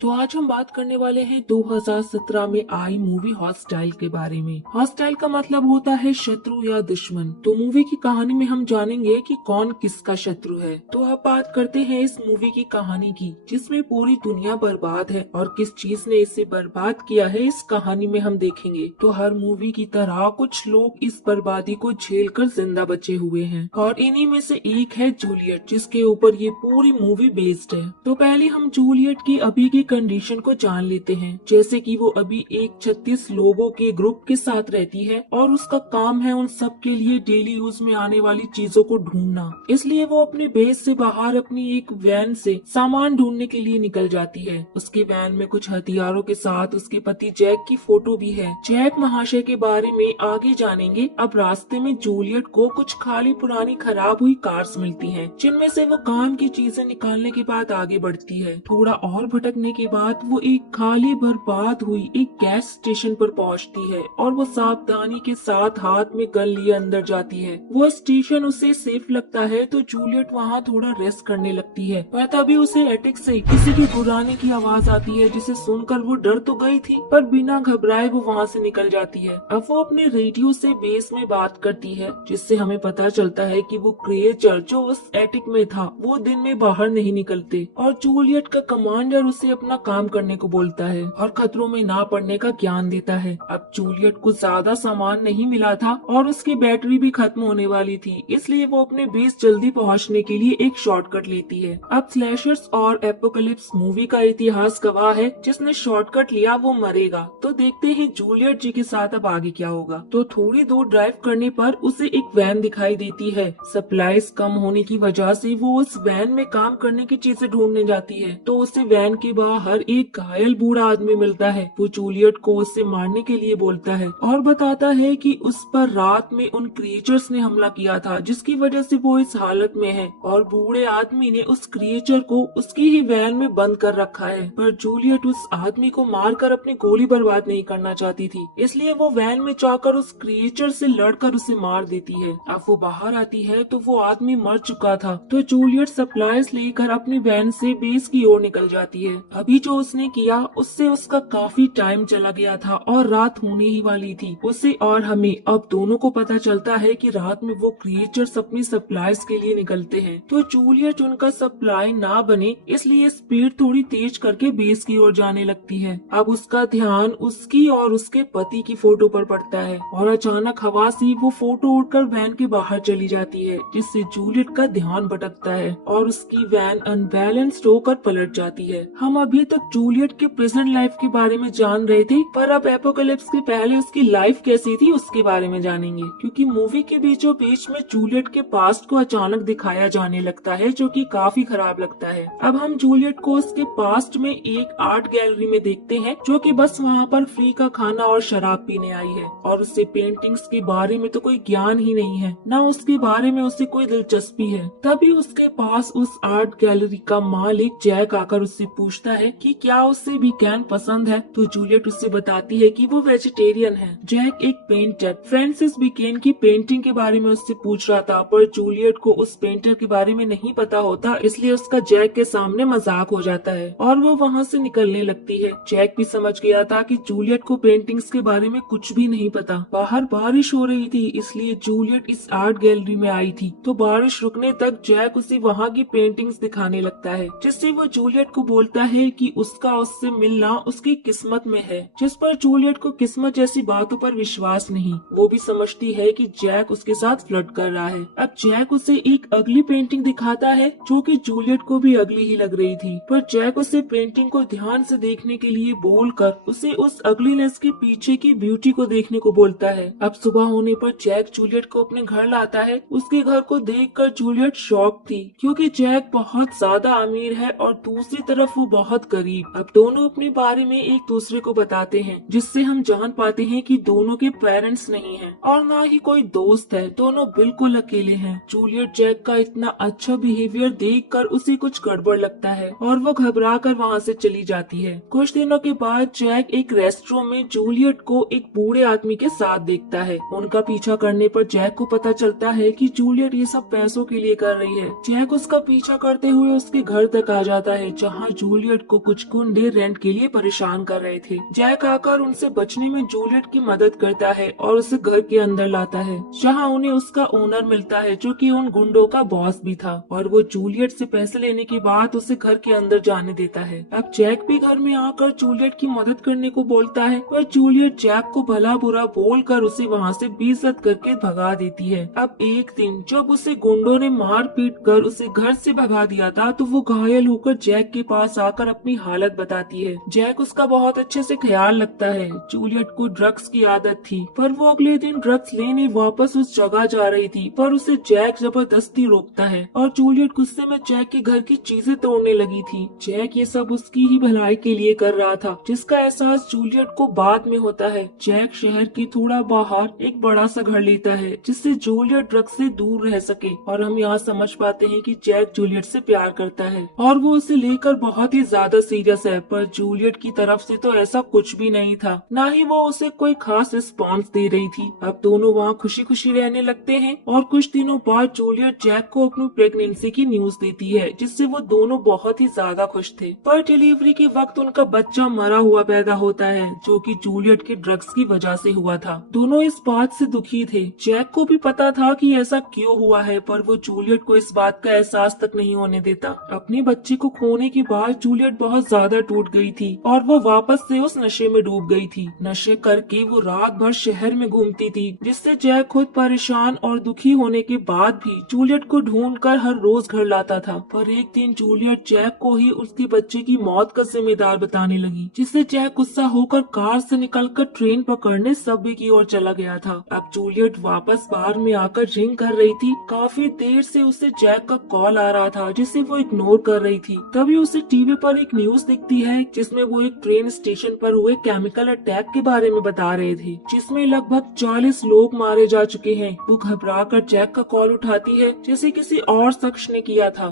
तो आज हम बात करने वाले हैं 2017 में आई मूवी हॉस्टाइल के बारे में। हॉस्टाइल का मतलब होता है शत्रु या दुश्मन। तो मूवी की कहानी में हम जानेंगे कि कौन किसका शत्रु है। तो अब बात करते हैं इस मूवी की कहानी की, जिसमें पूरी दुनिया बर्बाद है और किस चीज ने इसे बर्बाद किया है इस कहानी में हम देखेंगे। तो हर मूवी की तरह कुछ लोग इस बर्बादी को झेल कर जिंदा बचे हुए हैं और इन्हीं में से एक है जूलियट, जिसके ऊपर ये पूरी मूवी बेस्ड है। तो पहले हम जूलियट की अभी की कंडीशन को जान लेते हैं। जैसे कि वो अभी एक 36 लोगों के ग्रुप के साथ रहती है और उसका काम है उन सब के लिए डेली यूज में आने वाली चीजों को ढूंढना। इसलिए वो अपने बेस से बाहर अपनी एक वैन से सामान ढूंढने के लिए निकल जाती है। उसकी वैन में कुछ हथियारों के साथ उसके पति जैक की फोटो भी है। जैक महाशय के बारे में आगे जानेंगे। अब रास्ते में जूलियट को कुछ खाली पुरानी खराब हुई कार्स मिलती हैं, जिनमें से वो काम की चीजें निकालने के बाद आगे बढ़ती है। थोड़ा और भटकने के बाद वो एक खाली बर्बाद हुई एक गैस स्टेशन पर पहुंचती है और वो सावधानी के साथ हाथ में गन लिए अंदर जाती है। वो स्टेशन उसे सेफ लगता है तो जूलियट वहाँ थोड़ा रेस्ट करने लगती है, पर तभी उसे एटिक से किसी के गुर्राने की आवाज आती है, जिसे सुनकर वो डर तो गई थी पर बिना घबराए वो वहाँ से निकल जाती है। अब वो अपने रेडियो से बेस में बात करती है, जिससे हमें पता चलता है कि वो क्रिएचर जो उस एटिक में था वो दिन में बाहर नहीं निकलते और जूलियट का कमांडर उसे अपना काम करने को बोलता है और खतरों में ना पड़ने का ज्ञान देता है। अब जूलियट को ज्यादा सामान नहीं मिला था और उसकी बैटरी भी खत्म होने वाली थी, इसलिए वो अपने बेस जल्दी पहुंचने के लिए एक शॉर्टकट लेती है। अब स्लैशर्स और एपोकलिप्स मूवी का इतिहास गवाह है, जिसने शॉर्टकट लिया वो मरेगा। तो देखते हैं जूलियट जी के साथ अब आगे क्या होगा। तो थोड़ी दूर ड्राइव करने पर उसे एक वैन दिखाई देती है। सप्लाईज कम होने की वजह से वो उस वैन में काम करने की चीजें ढूंढने जाती है। तो उसे वैन के बाहर एक घायल बूढ़ा आदमी मिलता है। वो जूलियट को उससे मारने के लिए बोलता है और बताता है कि उस पर रात में उन क्रिएचर्स ने हमला किया था, जिसकी वजह से वो इस हालत में है और बूढ़े आदमी ने उस क्रिएचर को उसकी ही वैन में बंद कर रखा है। पर जूलियट उस आदमी को मारकर अपनी गोली बर्बाद नहीं करना चाहती थी, इसलिए वो वैन में जाकर उस क्रिएचर से लड़कर उसे मार देती है। अब वो बाहर आती है तो वो आदमी मर चुका था। तो जूलियट सप्लाईज लेकर अपनी वैन से बेस की ओर निकल जाती है। अभी जो उसने किया उससे उसका काफी टाइम चला गया था और रात होने ही वाली थी। उसे और हमें अब दोनों को पता चलता है कि रात में वो क्रिएचर्स अपनी सप्लाईज के लिए निकलते हैं। तो जूलियट उनका सप्लाई ना बने इसलिए स्पीड थोड़ी तेज करके बेस की ओर जाने लगती है। अब उसका ध्यान उसकी और उसके पति की फोटो पर पड़ता है और अचानक हवा से वो फोटो उड़कर वैन के बाहर चली जाती है, जिससे जूलियट का ध्यान भटकता है और उसकी वैन अनबैलेंस्ड होकर पलट जाती है। हम अभी तक जूलियट के प्रेजेंट लाइफ के बारे में जान रहे थे, पर अब एपोकलिप्स के पहले उसकी लाइफ कैसी थी उसके बारे में जानेंगे, क्योंकि मूवी के बीचों बीच में जूलियट के पास्ट को अचानक दिखाया जाने लगता है, जो कि काफी खराब लगता है। अब हम जूलियट को उसके पास्ट में एक आर्ट गैलरी में देखते हैं, जो कि बस वहाँ पर फ्री का खाना और शराब पीने आई है और उससे पेंटिंग्स के बारे में तो कोई ज्ञान ही नहीं है, न उसके बारे में उसे कोई दिलचस्पी है। तभी उसके पास उस आर्ट गैलरी का मालिक जैक आकर उससे पूछता है कि क्या उसे वीकेंड पसंद है। तो जूलियट उससे बताती है कि वो वेजिटेरियन है। जैक एक पेंटर फ्रांसिस बिकेन की पेंटिंग के बारे में उससे पूछ रहा था, पर जूलियट को उस पेंटर के बारे में नहीं पता होता, इसलिए उसका जैक के सामने मजाक हो जाता है और वो वहाँ से निकलने लगती है। जैक भी समझ गया था कि जूलियट को पेंटिंग्स के बारे में कुछ भी नहीं पता। बाहर बारिश हो रही थी, इसलिए जूलियट इस आर्ट गैलरी में आई थी। तो बारिश रुकने तक जैक उसे वहाँ की पेंटिंग्स दिखाने लगता है, जिससे वो जूलियट को बोलता है कि उसका उससे मिलना उसकी किस्मत में है, जिस पर जूलियट को किस्मत जैसी बातों पर विश्वास नहीं। वो भी समझती है कि जैक उसके साथ फ्लर्ट कर रहा है। अब जैक उसे एक अगली पेंटिंग दिखाता है, जो कि जूलियट को भी अगली ही लग रही थी, पर जैक उसे पेंटिंग को ध्यान से देखने के लिए बोलकर उसे उस अगलीनेस के पीछे की ब्यूटी को देखने को बोलता है। अब सुबह होने पर जैक जूलियट को अपने घर लाता है। उसके घर को देखकर जूलियट शॉक थी, क्योंकि जैक बहुत ज्यादा अमीर है और दूसरी तरफ वो बहुत गरीब। अब दोनों अपने बारे में एक दूसरे को बताते हैं, जिससे हम जान पाते हैं कि दोनों के पेरेंट्स नहीं हैं और ना ही कोई दोस्त है, दोनों बिल्कुल अकेले हैं। जूलियट जैक का इतना अच्छा बिहेवियर देखकर उसे कुछ गड़बड़ लगता है और वो घबरा कर वहाँ से चली जाती है। कुछ दिनों के बाद जैक एक रेस्टोरेंट में जूलियट को एक बूढ़े आदमी के साथ देखता है। उनका पीछा करने पर जैक को पता चलता है कि जूलियट ये सब पैसों के लिए कर रही है। जैक उसका पीछा करते हुए उसके घर तक आ जाता है, जहाँ जूलियट को कुछ गुंडे रेंट के लिए परेशान कर रहे थे। जैक आकर उनसे बचने में जूलियट की मदद करता है और उसे घर के अंदर लाता है, जहाँ उन्हें उसका ओनर मिलता है जो कि उन गुंडों का बॉस भी था, और वो जूलियट से पैसे लेने के बाद उसे घर के अंदर जाने देता है। अब जैक भी घर में आकर जूलियट की मदद करने को बोलता है, पर जूलियट जैक को भला बुरा बोलकर उसे वहाँ से बेइज्जत करके भगा देती है। अब एक दिन जब उसे गुंडों ने मार पीट कर उसे घर से भगा दिया था, तो वो घायल होकर जैक के पास आकर अपनी हालत बताती है। जैक उसका बहुत अच्छे से ख्याल रखता है। जूलियट को ड्रग्स की आदत थी, पर वो अगले दिन ड्रग्स लेने वापस उस जगह जा रही थी, पर उसे जैक जबरदस्ती रोकता है और जूलियट गुस्से में जैक के घर की चीजें तोड़ने लगी थी। जैक ये सब उसकी ही भलाई के लिए कर रहा था, जिसका एहसास जूलियट को बाद में होता है। जैक शहर के थोड़ा बाहर एक बड़ा सा घर लेता है, जिससे जूलियट ड्रग्स से दूर रह सके, और हम यहाँ समझ पाते हैं कि जैक जूलियट से प्यार करता है और वो उसे लेकर बहुत ही ज्यादा सीरियस है। पर जूलियट की तरफ से तो ऐसा कुछ भी नहीं था, न ही वो उसे कोई खास रिस्पॉन्स दे रही थी। अब दोनों वहाँ खुशी खुशी रहने लगते हैं, और कुछ दिनों बाद जूलियट जैक को अपनी प्रेगनेंसी की न्यूज देती है, जिससे वो दोनों बहुत ही ज्यादा खुश थे। पर डिलीवरी के वक्त उनका बच्चा मरा हुआ पैदा होता है, जो कि जूलियट के ड्रग्स की वजह से हुआ था। दोनों इस बात से दुखी थे। जैक को भी पता था कि ऐसा क्यों हुआ है, पर वो जूलियट को इस बात का एहसास तक नहीं होने देता। अपने बच्चे को खोने के बाद जूलियट बहुत ज्यादा टूट गई थी और वो वापस से उस नशे में डूब गई थी। नशे करके वो रात भर शहर में घूमती थी, जिससे जैक खुद परेशान और दुखी होने के बाद भी जूलियट को ढूंढकर हर रोज घर लाता था। पर एक दिन जूलियट जैक को ही उसके बच्चे की मौत का जिम्मेदार बताने लगी, जिससे जैक गुस्सा होकर कार से निकलकर ट्रेन पकड़ने सबवे की ओर चला गया था। अब जूलियट वापस बार में आकर रिंग कर रही थी। काफी देर से उसे जैक का कॉल आ रहा था, जिसे वो इग्नोर कर रही थी। तभी उसे टीवी पर एक न्यूज दिखती है, जिसमें वो एक ट्रेन स्टेशन पर हुए केमिकल अटैक के बारे में बता रहे थे, जिसमें लगभग 40 लोग मारे जा चुके हैं। वो घबराकर जैक का कॉल उठाती है, जैसे किसी और शख्स ने किया था।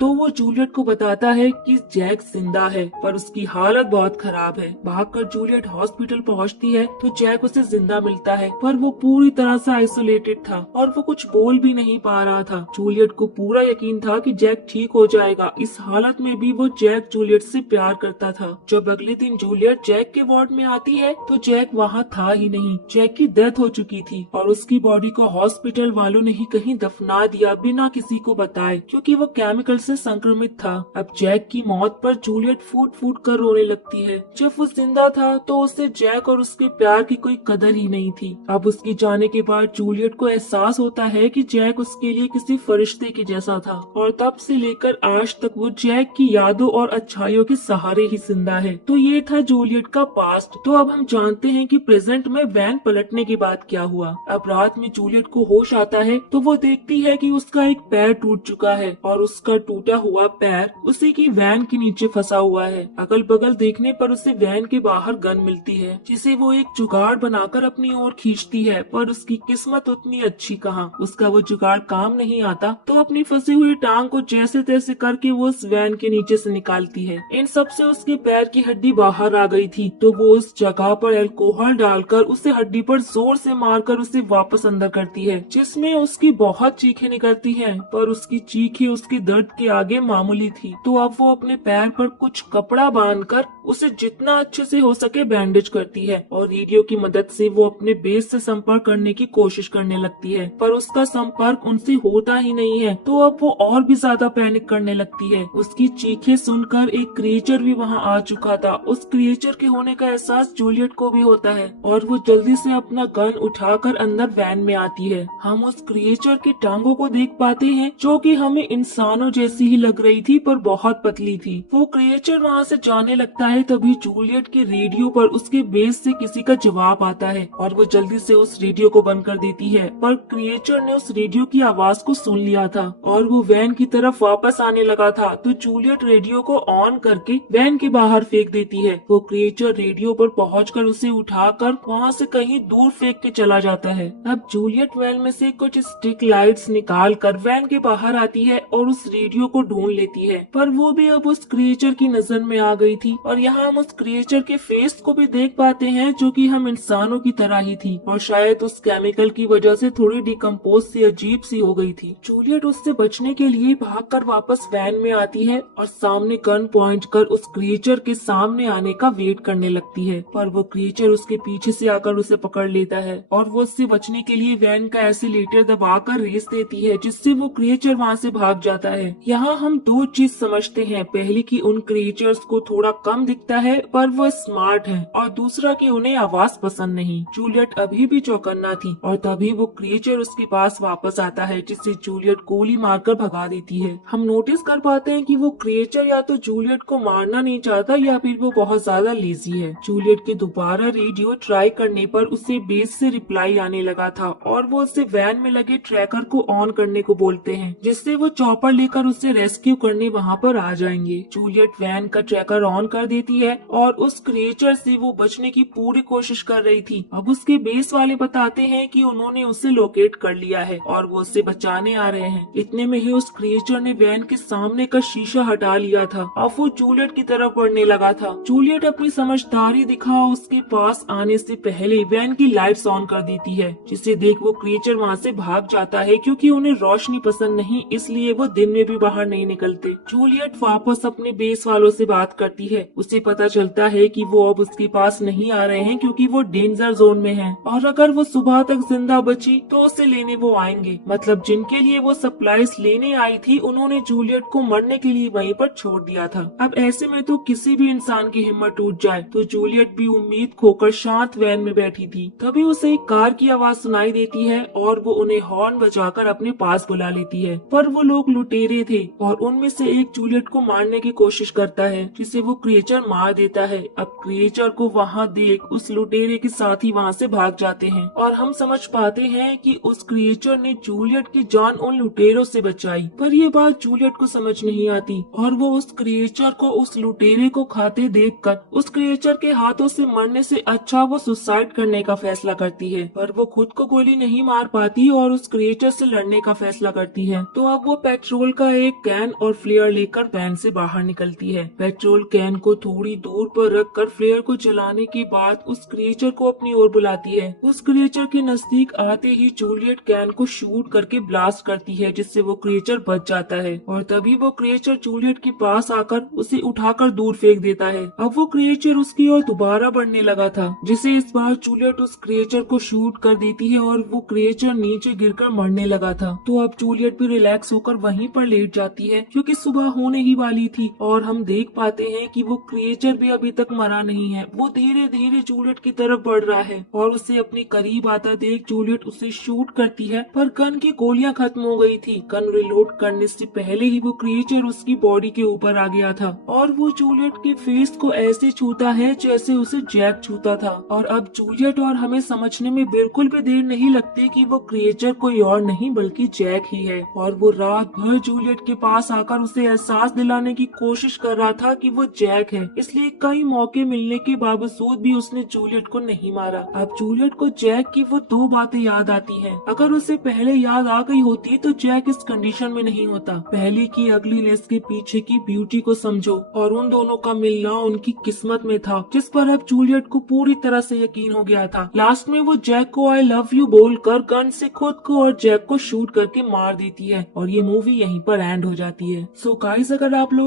तो वो जूलियट को बताता है कि जैक जिंदा है, पर उसकी हालत बहुत खराब है। भागकर जूलियट हॉस्पिटल पहुंचती है, तो जैक उसे जिंदा मिलता है, पर वो पूरी तरह से आइसोलेटेड था और वो कुछ बोल भी नहीं पा रहा था। जूलियट को पूरा यकीन था कि जैक ठीक हो जाएगा। इस हालत में भी वो जैक जूलियट से प्यार करता था। जब अगले दिन जूलियट जैक के वार्ड में आती है, तो जैक वहाँ था ही नहीं। जैक की डेथ हो चुकी थी और उसकी बॉडी को हॉस्पिटल वालों ने ही कहीं दफना दिया बिना किसी को बताए, क्योंकि वो केमिकल से संक्रमित था। अब जैक की मौत पर जूलियट फूट फूट कर रोने लगती है। जब वो जिंदा था तो उसे जैक और उसके प्यार की कोई कदर ही नहीं थी। अब उसकी जाने के बाद जूलियट को एहसास होता है कि जैक उसके लिए किसी फरिश्ते के जैसा था, और तब से लेकर आज तक वो जैक की यादों और अच्छाइयों के सहारे ही जिंदा है। तो ये था जूलियट का पास्ट। तो अब हम जानते हैं कि प्रेजेंट में वैन पलटने के बाद क्या हुआ। अब रात में जूलियट को होश आता है, तो वो देखती है कि उसका एक पैर टूट चुका है और उसका टूटा हुआ पैर उसी की वैन के नीचे फंसा हुआ है। अगल बगल देखने पर उसे वैन के बाहर गन मिलती है, जिसे वो एक जुगाड़ बनाकर अपनी ओर खींचती है, पर उसकी किस्मत उतनी अच्छी कहाँ। उसका वो जुगाड़ काम नहीं आता, तो अपनी फंसी हुई टांग को जैसे तैसे करके वो उस वैन के नीचे से निकालती है। इन सब से उसके पैर की हड्डी बाहर आ गई थी, तो वो उस जगह पर अल्कोहल डालकर उसे हड्डी पर जोर से मारकर उसे वापस अंदर करती है, जिसमें उसकी बहुत चीखें निकलती हैं, पर उसकी चीखें उसके दर्द के आगे मामूली थी। तो अब वो अपने पैर पर कुछ कपड़ा बांधकर उसे जितना अच्छे से हो सके बैंडेज करती है, और रेडियो की मदद से वो अपने बेस से संपर्क करने की कोशिश करने लगती है, पर उसका संपर्क उनसे होता ही नहीं है। तो अब वो और भी ज्यादा पैनिक करने लगती है। उसकी चीखें सुनकर एक क्रिएचर भी वहाँ आ चुका था। उस क्रिएचर के होने का एहसास जूलियट को भी होता है, और वो जल्दी से अपना गन उठाकर अंदर वैन में आती है। हम उस क्रिएचर की टांगों को देख पाते हैं, जो कि हमें इंसानों जैसी ही लग रही थी, पर बहुत पतली थी। वो क्रिएचर वहाँ से जाने लगता है, तभी जूलियट के रेडियो पर उसके बेस से किसी का जवाब आता है, और वो जल्दी से उस रेडियो को बंद कर देती है। पर क्रिएचर ने उस रेडियो की आवाज को सुन लिया था और वो वैन की तरफ वापस आने लगा था, तो जूलियट रेडियो को ऑन करके वैन के बाहर फेंक देती है। वो क्रिएचर रेडियो पर पहुंचकर उसे उठाकर वहाँ से कहीं दूर फेंक के चला जाता है। अब जूलियट वैन में से कुछ स्टिक लाइट्स निकाल कर वैन के बाहर आती है और उस रेडियो को ढूंढ लेती है, पर वो भी अब उस क्रिएचर की नजर में आ गई थी। और यहाँ हम उस क्रिएचर के फेस को भी देख पाते हैं, जो कि हम इंसानों की तरह ही थी, और शायद उस केमिकल की वजह से थोड़ी डिकम्पोज सी अजीब सी हो गई थी। जूलियट उससे बचने के लिए भागकर वापस वैन में आती है और सामने गन पॉइंट कर उस क्रिएचर के सामने आने का वेट करने लगती है, पर वो क्रिएचर उसके पीछे से आकर उसे पकड़ लेता है और वो उससे बचने के लिए वैन का एसिलेटर दबाकर रेस देती है, जिससे वो क्रिएचर वहाँ से भाग जाता है। यहाँ हम दो चीज समझते हैं, पहली कि उन क्रिएचर्स को थोड़ा कम दिखता है पर वो स्मार्ट है, और दूसरा कि उन्हें आवाज पसंद नहीं। जूलियट अभी भी चौकन्ना थी और तभी वो क्रिएचर उसके पास वापस आता है, जिससे जूलियट गोली मारकर भगा देती है। हम नोटिस कर पाते हैं कि वो क्रिएचर या तो जूलियट को मारना नहीं चाहता या फिर वो बहुत ज्यादा लेजी है। जूलियट के दोबारा रेडियो ट्राई करने पर उसे बेस से रिप्लाई आने लगा था और वो उससे वैन में लगे ट्रैकर को ऑन करने को बोलते हैं, जिससे वो चॉपर लेकर उसे रेस्क्यू करने वहाँ पर आ जाएंगे। जूलियट वैन का ट्रैकर ऑन कर देती है और उस क्रिएचर से वो बचने की पूरी कोशिश कर रही थी। अब उसके बेस वाले बताते हैं कि उन्होंने उसे लोकेट कर लिया है और वो उसे बचाने आ रहे हैं। इतने में ही उस क्रिएचर ने वैन के सामने का शीशा हटा लिया था। अब वो जूलियट की तरफ बढ़ने लगा था। जूलियट अपनी समझदारी दिखा उसके पास आने से पहले वैन की लाइट्स ऑन कर देती है, जिसे देख वो क्रिएचर वहाँ से भाग जाता है, क्योंकि उन्हें रोशनी पसंद नहीं, इसलिए वो दिन में भी बाहर नहीं निकलते। जूलियट वापस अपने बेस वालों से बात करती है। उसे पता चलता है कि वो अब उसके पास नहीं आ रहे हैं क्योंकि वो डेंजर जोन में है, और अगर वो सुबह तक जिंदा बची तो उसे लेने वो आएंगे। मतलब जिनके लिए वो सप्लाईज लेने आई थी उन्होंने जूलियट को मरने के लिए वहीं पर छोड़ दिया था। अब ऐसे में तो किसी भी इंसान की हिम्मत टूट जाए, तो जूलियट भी उम्मीद खोकर शांत वैन में बैठी थी। तभी उसे एक कार की आवाज सुनाई देती है और वो उन्हें हॉर्न बजाकर अपने पास बुला लेती है, पर वो लोग लुटेरे थे और उनमें से एक जूलियट को मारने की कोशिश करता है, जिसे वो क्रिएचर मार देता है। अब क्रिएचर को वहाँ देख उस लुटेरे के साथ ही वहाँ से भाग जाते हैं और हम समझ पाते हैं कि उस क्रिएचर ने जूलियट की जान उन लुटेरों से बचाई। पर ये बात जूलियट को समझ नहीं आती और वो उस क्रिएचर को उस लुटेरे को खाते देखकर उस क्रिएचर के हाथों से मरने से अच्छा वो सुसाइड करने का फैसला करती है। पर वो खुद को गोली नहीं मार पाती और उस क्रिएचर से लड़ने का फैसला करती है। तो अब वो पेट्रोल का एक कैन और फ्लेयर लेकर वैन से बाहर निकलती है। पेट्रोल कैन को थोड़ी दूर पर रखकर फ्लेयर को जलाने के बाद उस क्रिएचर को अपनी ओर बुलाती है। उस क्रिएचर के नजदीक आते ही जूलियट कैन को शूट करके ब्लास्ट करती है, जिससे वो क्रिएचर बच जाता है और तभी वो क्रिएचर जूलियट के पास आकर उसे उठाकर दूर फेंक देता है। अब वो क्रिएचर उसकी ओर दोबारा बढ़ने लगा था, जिसे इस बार जूलियट उस क्रिएचर को शूट कर देती है और वो क्रिएचर नीचे गिरकर मरने लगा था। तो अब जूलियट भी रिलैक्स होकर वहीं पर लेट जाती है, क्योंकि सुबह होने ही वाली थी और हम देख पाते हैं कि वो क्रिएचर भी अभी तक मरा नहीं है। वो धीरे धीरे जूलियट की तरफ बढ़ रहा है और उसे अपने करीब आता देख जूलियट उसे शूट करती है, पर गन की गोलियां खत्म हो गई थी। गन रिलोड करने से पहले ही वो क्रिएचर उसकी बॉडी के ऊपर आ गया था और वो जूलियट के फेस को ऐसे छूता है जैसे उसे जैक छूता था। और अब जूलियट और हमें समझने में बिल्कुल भी देर नहीं लगती कि वो क्रिएचर कोई और नहीं बल्कि जैक ही है, और वो रात भर जूलियट के पास आकर उसे एहसास दिलाने की कोशिश कर रहा था कि वो जैक है, इसलिए कई मौके मिलने के बावजूद भी उसने जूलियट को नहीं मारा। अब जूलियट को जैक की वो दो बातें याद आती हैं। अगर उसे पहले याद आ गई होती तो जैक इस कंडीशन में नहीं होता। पहले की अगलीनेस के पीछे की ब्यूटी को समझो, और उन दोनों का मिलना उनकी किस्मत में था, जिस पर अब जूलियट को पूरी तरह से यकीन हो गया था। लास्ट में वो जैक को आई लव यू बोलकर गन से खुद को और जैक को शूट करके मार देती है और ये मूवी यहीं पर एंड हो जाती है। सो गाइस, अगर आप लोग